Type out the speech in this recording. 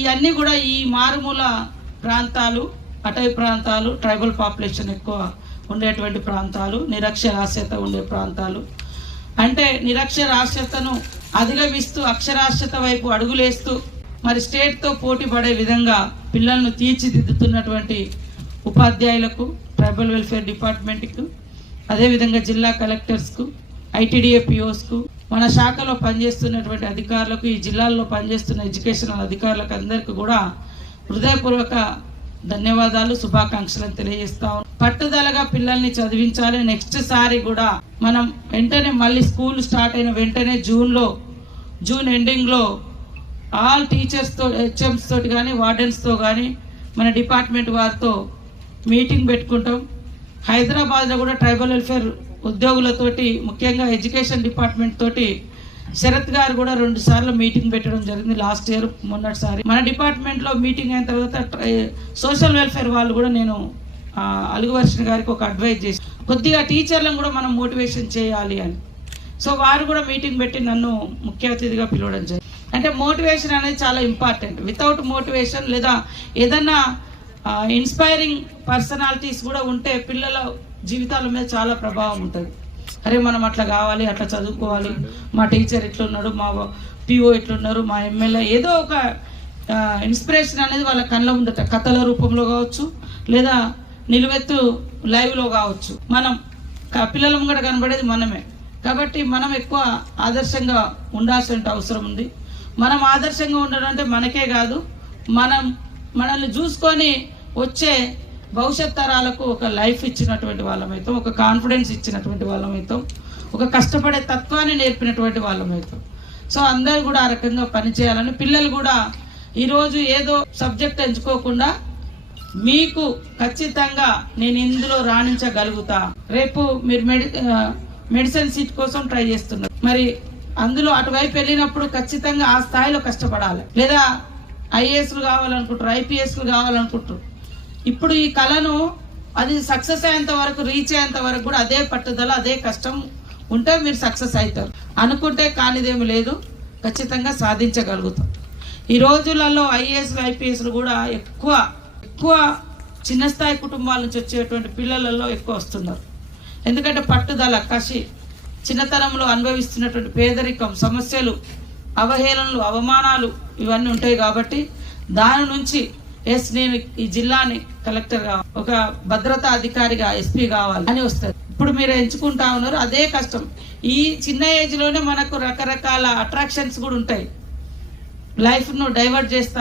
ఇవన్నీ కూడా ఈ మారుమూల ప్రాంతాలు, అటవీ ప్రాంతాలు, ట్రైబల్ పాపులేషన్ ఎక్కువ ఉండేటువంటి ప్రాంతాలు, నిరక్షరాస్యత ఉండే ప్రాంతాలు. అంటే నిరక్షరాస్యతను అధిగమిస్తూ అక్షరాస్యత వైపు అడుగులేస్తూ మరి స్టేట్తో పోటీ పడే విధంగా పిల్లలను తీర్చిదిద్దుతున్నటువంటి ఉపాధ్యాయులకు, ట్రైబల్ వెల్ఫేర్ డిపార్ట్మెంట్కు, అదేవిధంగా జిల్లా కలెక్టర్స్కు, ఐటీడీఏ పిఓస్కు, మన శాఖలో పనిచేస్తున్నటువంటి అధికారులకు, ఈ జిల్లాల్లో పనిచేస్తున్న ఎడ్యుకేషనల్ అధికారులకు అందరికీ కూడా హృదయపూర్వక ధన్యవాదాలు, శుభాకాంక్షలను తెలియజేస్తాం. పట్టుదలగా పిల్లల్ని చదివించాలి. నెక్స్ట్ సారి కూడా మనం వెంటనే మళ్ళీ స్కూల్ స్టార్ట్ అయిన వెంటనే జూన్ ఎండింగ్లో ఆల్ టీచర్స్తో, హెచ్ఎంస్ తోటి కానీ, వార్డెన్స్తో కానీ, మన డిపార్ట్మెంట్ వారితో మీటింగ్ పెట్టుకుంటాం. హైదరాబాద్లో కూడా ట్రైబల్ వెల్ఫేర్ ఉద్యోగులతోటి, ముఖ్యంగా ఎడ్యుకేషన్ డిపార్ట్మెంట్ తోటి శరత్ గారు కూడా 2 సార్లు మీటింగ్ పెట్టడం జరిగింది లాస్ట్ ఇయర్, మొన్నటిసారి. మన డిపార్ట్మెంట్లో మీటింగ్ అయిన తర్వాత సోషల్ వెల్ఫేర్ వాళ్ళు కూడా నేను అలుగువర్షిని గారికి ఒక అడ్వైజ్ చేసి కొద్దిగా టీచర్లను కూడా మనం మోటివేషన్ చేయాలి అని. సో వారు కూడా మీటింగ్ పెట్టి నన్ను ముఖ్య అతిథిగా పిలవడం జరిగింది. అంటే మోటివేషన్ అనేది చాలా ఇంపార్టెంట్. వితౌట్ మోటివేషన్ లేదా ఏదన్నా ఇన్స్పైరింగ్ పర్సనాలిటీస్ కూడా ఉంటే పిల్లల జీవితాల మీద చాలా ప్రభావం ఉంటుంది. అరే మనం అట్లా కావాలి, అట్లా చదువుకోవాలి, మా టీచర్ ఎట్లున్నాడు, మా పిఓ ఎట్లున్నారు, మా ఎమ్మెల్యే, ఏదో ఒక ఇన్స్పిరేషన్ అనేది వాళ్ళ కళ్ళ ముందట కథల రూపంలో కావచ్చు, లేదా నిలువెత్తు లైవ్లో కావచ్చు. మనం పిల్లల ముంగట కనబడేది మనమే. కాబట్టి మనం ఎక్కువ ఆదర్శంగా ఉండాల్సిన అవసరం ఉంది. మనం ఆదర్శంగా ఉండడం అంటే మనకే కాదు, మనల్ని చూసుకొని వచ్చే భవిష్యత్ తరాలకు ఒక లైఫ్ ఇచ్చినటువంటి వాళ్ళమైతాం, ఒక కాన్ఫిడెన్స్ ఇచ్చినటువంటి వాళ్ళమైతాం, ఒక కష్టపడే తత్వాన్ని నేర్పినటువంటి వాళ్ళమైతాం. సో అందరూ కూడా ఆ రకంగా పనిచేయాలని, పిల్లలు కూడా ఈరోజు ఏదో సబ్జెక్ట్ ఎంచుకోకుండా మీకు ఖచ్చితంగా నేను ఇందులో రాణించగలుగుతా, రేపు మీరు మెడిసిన్ సీట్ కోసం ట్రై చేస్తున్నారు, మరి అందులో అటువైపు వెళ్ళినప్పుడు ఖచ్చితంగా ఆ స్థాయిలో కష్టపడాలి. లేదా ఐఏఎస్లు కావాలనుకుంటారు, ఐపీఎస్లు కావాలనుకుంటారు. ఇప్పుడు ఈ కళను అది సక్సెస్ అయ్యేంత వరకు, రీచ్ అయ్యేంత వరకు కూడా అదే పట్టుదల, అదే కష్టం ఉంటే మీరు సక్సెస్ అవుతారు. అనుకుంటే కానిదేమి లేదు, ఖచ్చితంగా సాధించగలుగుతాం. ఈ రోజులలో ఐఏఎస్లు, ఐపీఎస్లు కూడా ఎక్కువ చిన్న స్థాయి కుటుంబాల నుంచి వచ్చేటువంటి పిల్లలలో ఎక్కువ వస్తున్నారు. ఎందుకంటే పట్టుదల, కసి, చిన్నతనంలో అనుభవిస్తున్నటువంటి పేదరికం, సమస్యలు, అవహేళనలు, అవమానాలు ఇవన్నీ ఉంటాయి. కాబట్టి దాని నుంచి నేను ఈ జిల్లాని కలెక్టర్గా, ఒక భద్రతా అధికారిగా, ఎస్పీ కావాలి అని వస్తుంది. ఇప్పుడు మీరు ఎంచుకుంటా ఉన్నారు, అదే కష్టం. ఈ చిన్న ఏజ్లోనే మనకు రకరకాల అట్రాక్షన్స్ కూడా ఉంటాయి, లైఫ్ను డైవర్ట్ చేస్తా